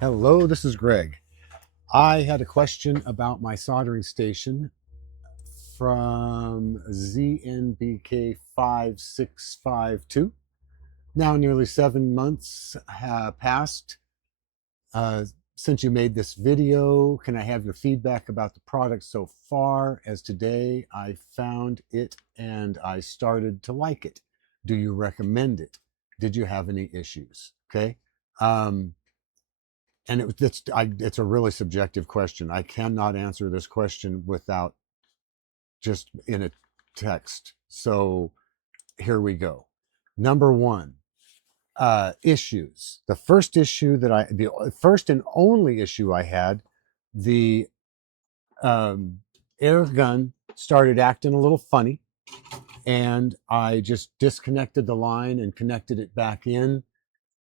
Hello, this is Greg. I had a question about my soldering station from ZNBK5652. Now, nearly 7 months have passed uh, since you made this video. Can I have your feedback about the product so far? As today, I found it and I started to like it. Do you recommend it? Did you have any issues? Okay. Um, and it's a really subjective question. I cannot answer this question without just in a text. So here we go. Number one, issues. The first and only issue I had, the um, air gun started acting a little funny, and I just disconnected the line and connected it back in.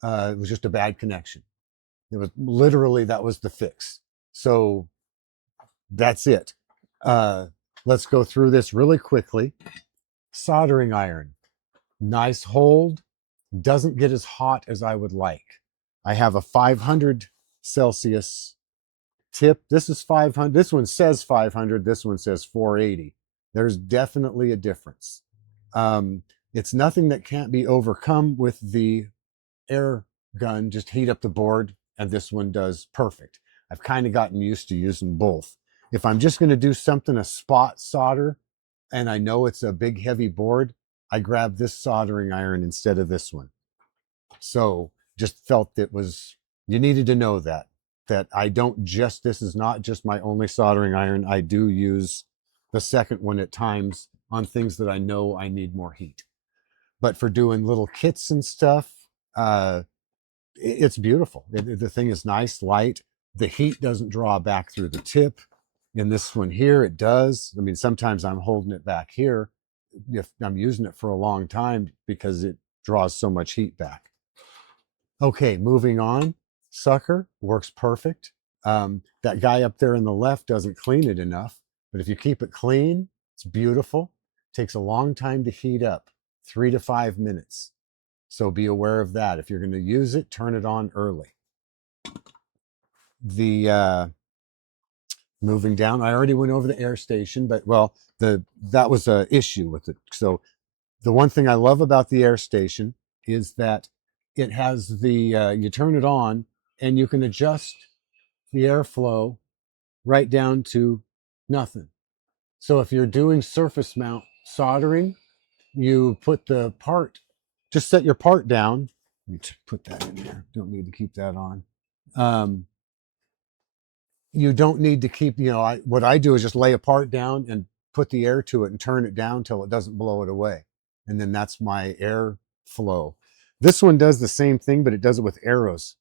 It was just a bad connection. It was literally, that was the fix. So that's it. Uh, let's go through this really quickly. Soldering iron, nice hold, doesn't get as hot as I would like. I have a 500 Celsius tip. This is 500. This one says 500. This one says 480. There's definitely a difference. It's nothing that can't be overcome with the air gun. Just heat up the board, and this one does perfect. I've kind of gotten used to using both. If I'm just going to do something, a spot solder, and I know it's a big heavy board, I grab this soldering iron instead of this one. So just felt that was, you needed to know that I don't just, this is not just my only soldering iron. I do use the second one at times on things that I know I need more heat. But for doing little kits and stuff, it's beautiful. The thing is nice, light. The heat doesn't draw back through the tip. In this one here, it does. I mean, sometimes I'm holding it back here if I'm using it for a long time because it draws so much heat back. Okay, moving on. Sucker works perfect. That guy up there on the left doesn't clean it enough, but if you keep it clean, it's beautiful. Takes a long time to heat up, 3 to 5 minutes. So be aware of that. If you're going to use it, turn it on early. The moving down, I already went over the air station, but well, that was a issue with it. So the one thing I love about the air station is that it has the you turn it on and you can adjust the airflow right down to nothing. So if you're doing surface mount soldering, you put the part, just set your part down. Let me put that in there. Don't need to keep that on. Um, you don't need to keep, what I do is just lay a part down and put the air to it and turn it down till it doesn't blow it away. And then that's my air flow. This one does the same thing, but it does it with arrows.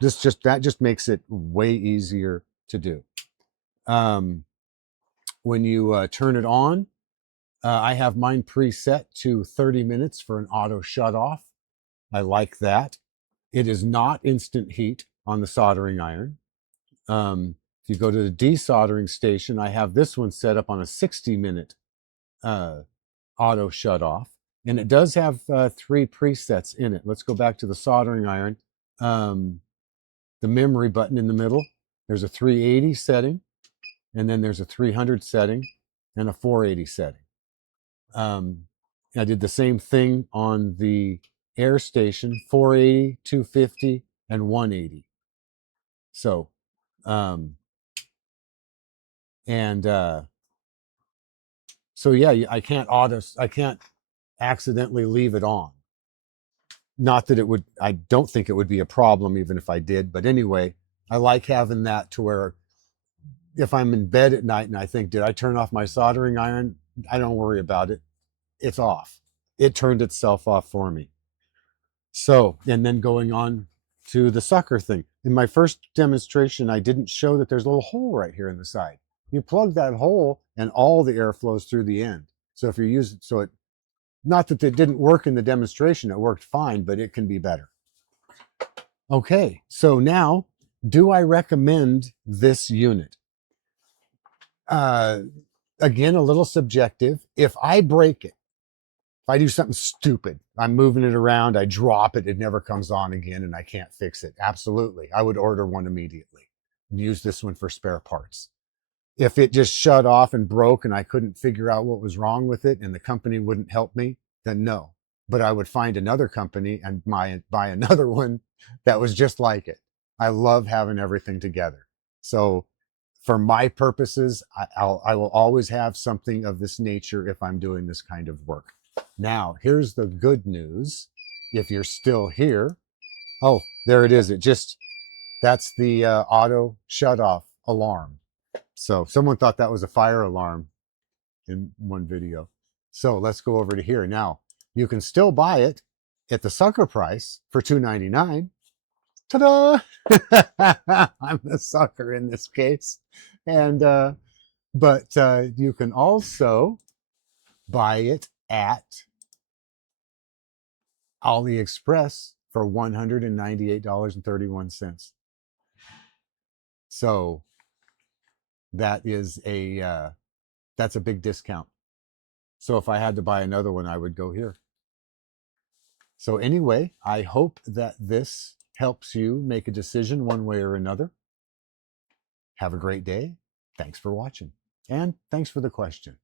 That just makes it way easier to do. When you turn it on, I have mine preset to 30 minutes for an auto shut off. I like that. It is not instant heat on the soldering iron. If you go to the desoldering station, I have this one set up on a 60-minute auto shut off. And it does have 3 presets in it. Let's go back to the soldering iron. The memory button in the middle, there's a 380 setting, and then there's a 300 setting and a 480 setting. I did the same thing on the air station, 480, 250, and 180. So, so yeah, I can't accidentally leave it on. Not that it would, I don't think it would be a problem even if I did, but anyway, I like having that to where if I'm in bed at night and I think, did I turn off my soldering iron? I don't worry about it. It's off. It turned itself off for me. So, and then going on to the sucker thing. In my first demonstration, I didn't show that there's a little hole right here in the side. You plug that hole and all the air flows through the end. So if you're using, so it, not that it didn't work in the demonstration, it worked fine, but it can be better. Okay, so now, do I recommend this unit? Again, a little subjective. If I break it, if I do something stupid, I'm moving it around, I drop it, it never comes on again, and I can't fix it. Absolutely, I would order one immediately. Use this one for spare parts. If it just shut off and broke and I couldn't figure out what was wrong with it and the company wouldn't help me, then no. But I would find another company and buy another one that was just like it. I love having everything together. So for my purposes, I will always have something of this nature if I'm doing this kind of work. Now, here's the good news. If you're still here, oh, there it is. That's the auto shut off alarm. So someone thought that was a fire alarm in one video. So let's go over to here. Now, you can still buy it at the sucker price for $2.99. Ta-da! I'm the sucker in this case. And but you can also buy it at AliExpress for $198.31. So that is that's a big discount. So if I had to buy another one, I would go here. So anyway, I hope that this helps you make a decision one way or another. Have a great day. Thanks for watching. And thanks for the question.